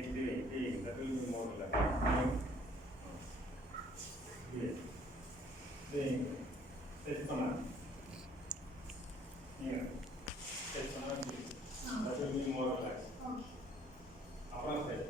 That will be more relaxed. Stretch பண்ணலாம். Here. Stretch பண்ணலாம். That will be more relaxed. அப்புறம் stretch.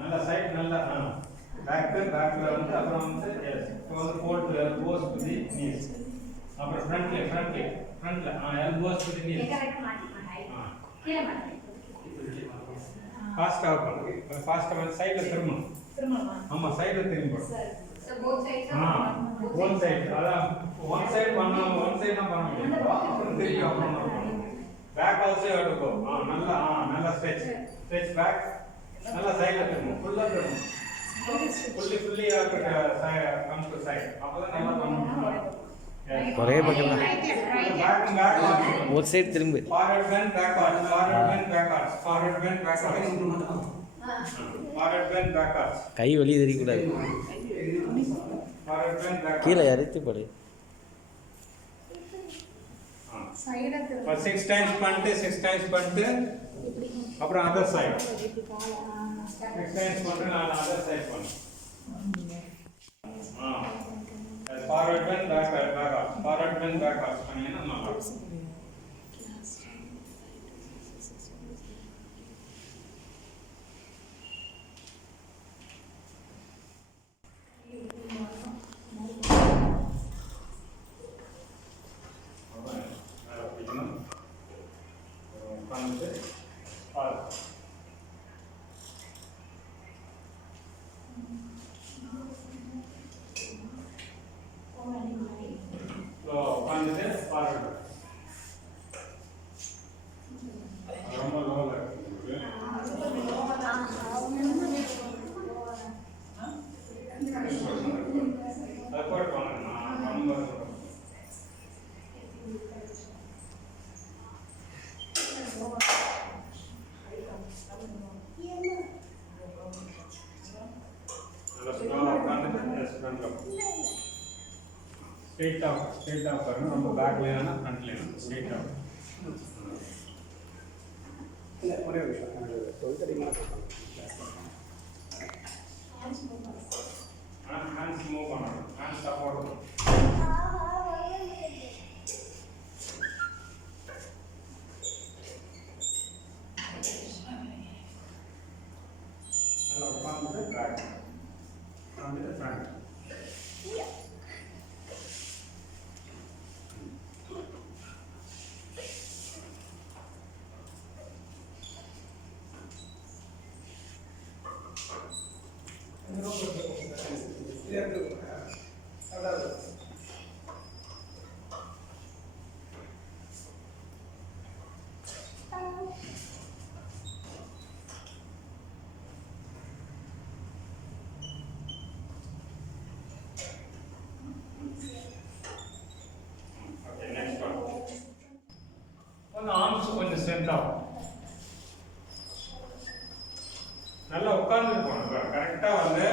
நல்ல side நல்ல பேக்ல வந்து அப்புறம் வந்து எஸ் இப்போ வந்து fold elbows to the knees அப்புறம் ஃப்ரண்ட்ல எல்போஸ் டு தி நீஸ் கீழ மாட்டேன் ஃபாஸ்டா பண்ணுங்க ஃபாஸ்டா வந்து சைடுல திரும்பணும் ஆமா சைடுல திரும்பணும் so both sides one side அதான் ஒன் சைடு தான் பண்ண முடியும் அப்புறம் திருப்பி அப்புறம் back also you have to go நல்லா ஸ்ட்ரெச் பேக் நல்லா சைடுல திரும்பணும் ஃபுல்லா திரும்பணும் fully come to side அப்பதான் நல்லா பண்ண முடியும் ஒரே பக்கம் ஒரு சைடு திரும்பு forward bend backward forward bend backward கை வெளிய தெரிய கூடாது forward bend backward கீழ இறக்கி படு சைடுல திரும்ப 6 times பண்ணிட்டு அப்புறம் other side 6 times பண்ணிட்டு நான் other side பண்ணேன் forward bend backward பண்ணீங்கன்னா நல்லா இருக்கும் straight out करना हम बैक लेना ना फ्रंट लेना straight out இல்ல ஒரே ஒரு நிமிஷம் தோல் தெரியுமா hands move பண்ணனும் hands support நல்லா உட்கார்ந்து பேக் ஃப்ரண்ட் ஃப்ரண்ட் arms கொஞ்சம் ஸ்ட்ரென்த் ஆகும் நல்லா உட்கார்ந்து போணும் கரெக்டா வந்து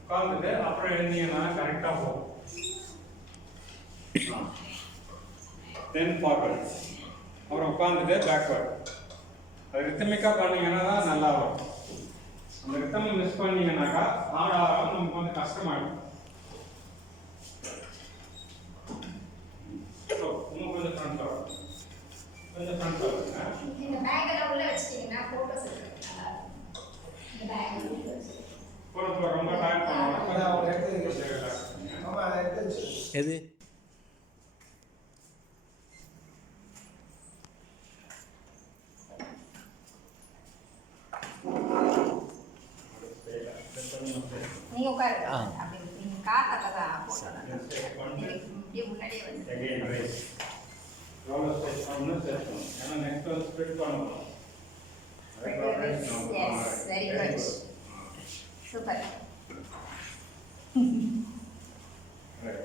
உட்கார்ந்துட்டு அப்புறம் எழுந்தீங்கன்னா கரெக்டா போகும் தென் ஃபார்வர்ட் அப்புறம் உட்கார்ந்துட்டு பேக்வர்ட் அது ரித்தமிக்கா பண்ணீங்கன்னா தான் நல்லா வரும் அந்த ரித்தம் மிஸ் பண்ணீங்கன்னாக்கா ஆடாரம் நமக்கு வந்து கஷ்டமாயிடும் கொஞ்சம் ஃப்ரண்ட் வரும் கொஞ்சம் ஃப்ரண்ட் வருங்க இந்த பேக் எல்லாம் உள்ள வச்சிட்டீங்கன்னா போட்டோஸ் எடுக்கலாம் இந்த பேக் உள்ள வச்சிட்டீங்க போற ரொம்ப டைம் பண்ணனும் அத ஒரு எடுத்து நம்ம அத எடுத்து எது நீங்க உட்காருங்க அப்படி நீங்க காத்தல போட்டோம் இப்படி முன்னாடியே வந்து again raise roller stretch பண்ணனும் ஸ்ட்ரெச் பண்ணனும் ஏன்னா நெக்ஸ்ட் வந்து ஸ்ப்ளிட் பண்ணனும் yes very good super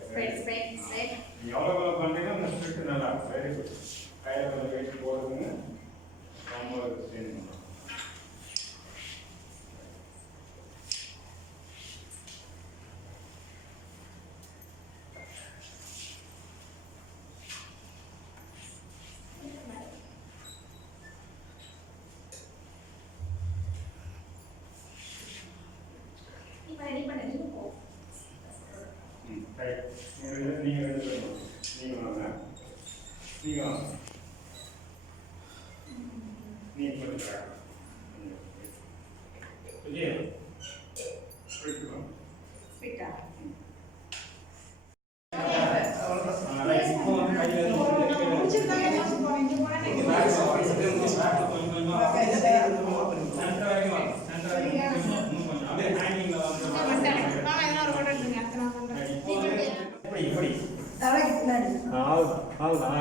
spread நீ எவ்வளவு பண்றீங்க அந்த ஸ்ப்ளிட் நல்லா வெரி குட் கையில் கொஞ்சம் வெயிட் போடுங்க. ரொம்ப ஸ்ட்ரெயின் பண்ணுங்க. ரெடி பண்ணி போ. ரைட். நீங்க ரெடி பண்ணுங்க. நீங்க வாங்க. நீங்க வாங்க. நீங்க பண்ணுங்க. ஓகே. ஸ்பிட்டா. ரைட். இப்போ கையில முடிச்சிட்டாங்க. யோசி போறீங்க.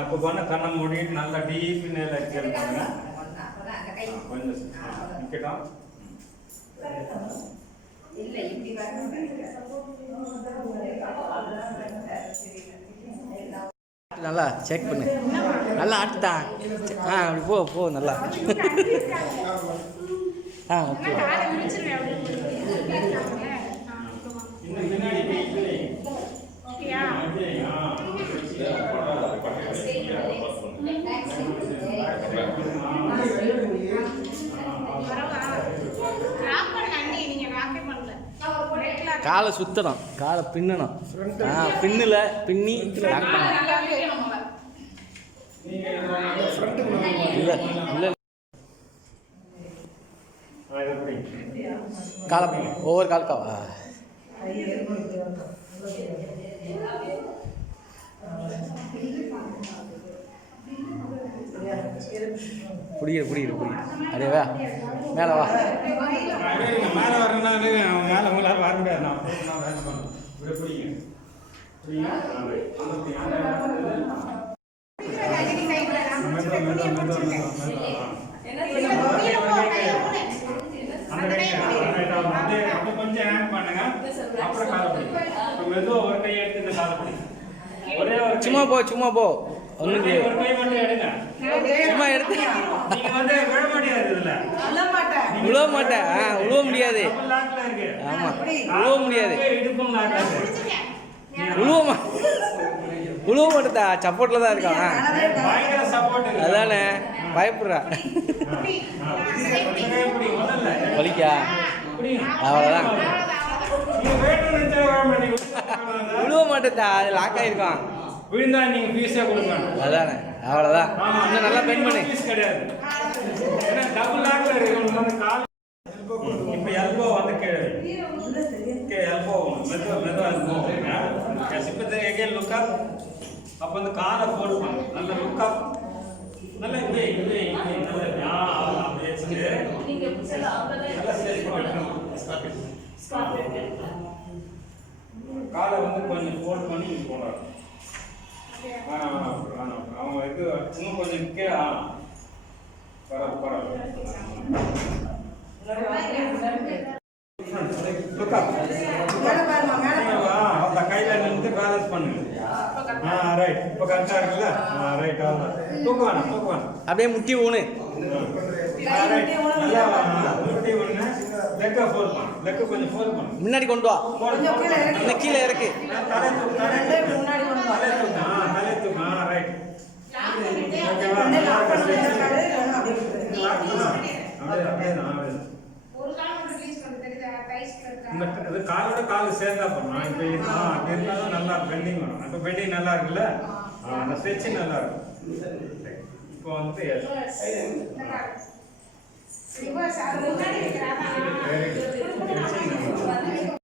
இப்போ பண்ண கண்ணை மூடிட்டு நல்லா டீப் நேல எக்ஸேல் பண்ணுங்க. கொஞ்சம் நிக்கட்டும். இல்ல இப்படி வரணும். நல்லா செக் பண்ணு. நல்லா ஆட்டுதான். அப்படி போ போ நல்லா. ஓகே. காலை சுத்தணும், காலை பின்னணும். பின்னில் பின்னி லாக் பண்ணணும். இல்லை இல்லை காலை ஒவ்வொரு காலுக்காவா? புரியுது அப்படியே வா மேலே வா. மேலே வரணும்னா மேலே உங்களால் வர முடியாது. நான் வேலை பண்ணணும். இப்படி பிடிங்க. கொஞ்சம் ஹேண்ட் பண்ணுங்க. அப்புறம் காலை பிடிங்க. மெதுவாக ஒரு கையை எடுத்து காலை பிடிங்க. ஒரே ஒரு சும்மா போ ஒன்றும் ஒரு கை மட்டும் எடுங்க. சும்மா எடுத்து நீங்க வந்து விழ முடியாது. இதுல உழுவ மாட்டேன். உழுவ முடியாது. ஆமாம் உழுவ முடியாது. உழுவ மாட்டேதா. சப்போர்ட்டில் தான் இருக்கான். அதானே பயப்படுறா. வலிக்கா? அவ்வளோதான். உழுவ மாட்டேதா. அது லாக் ஆகிருக்கான். விழுந்தா நீங்க ஃபீஸே கொடுக்கணும். அதானே அவ்வளோதான். இன்னும் நல்லா பெண்ட் பண்ணு. ஃபீஸ் கிடையாது. ஏன்னா டபுள் லாக்ல இருக்கு. வந்து கால் இப்போ எல்போ வந்து கீழே எல்போ மெதுவா எல்போ. இப்போ எகேன் லுக் அப். அப்போ வந்து காலை ஃபோல்ட் பண்ணு. நல்ல லுக் அப். நல்லா இங்கே நல்லா அப்படியே காலை வந்து கொஞ்சம் ஃபோல்ட் பண்ணி போடுறாங்க. அவங்க இது இன்னும் கொஞ்சம் கீழே கையில நின்று பேலன்ஸ் பண்ணுங்க. ரைட். இப்போ கரெக்டா இருக்குல்ல? ரைட். தூக்குவானா அப்படியே முட்டி ஊனு. முன்னாடி கொண்டு வா. கீழே இறக்கு. காலோட கால் சேர்ந்தா பண்ணலாம். இப்போ இருந்தாலும் நல்லா பெண்டிங் வரும். இப்போ பெண்டிங் நல்லா இருக்குல்ல? அந்த ஸ்ட்ரெச்சிங் நல்லா இருக்கும். இப்போ வந்து வெரி குட்.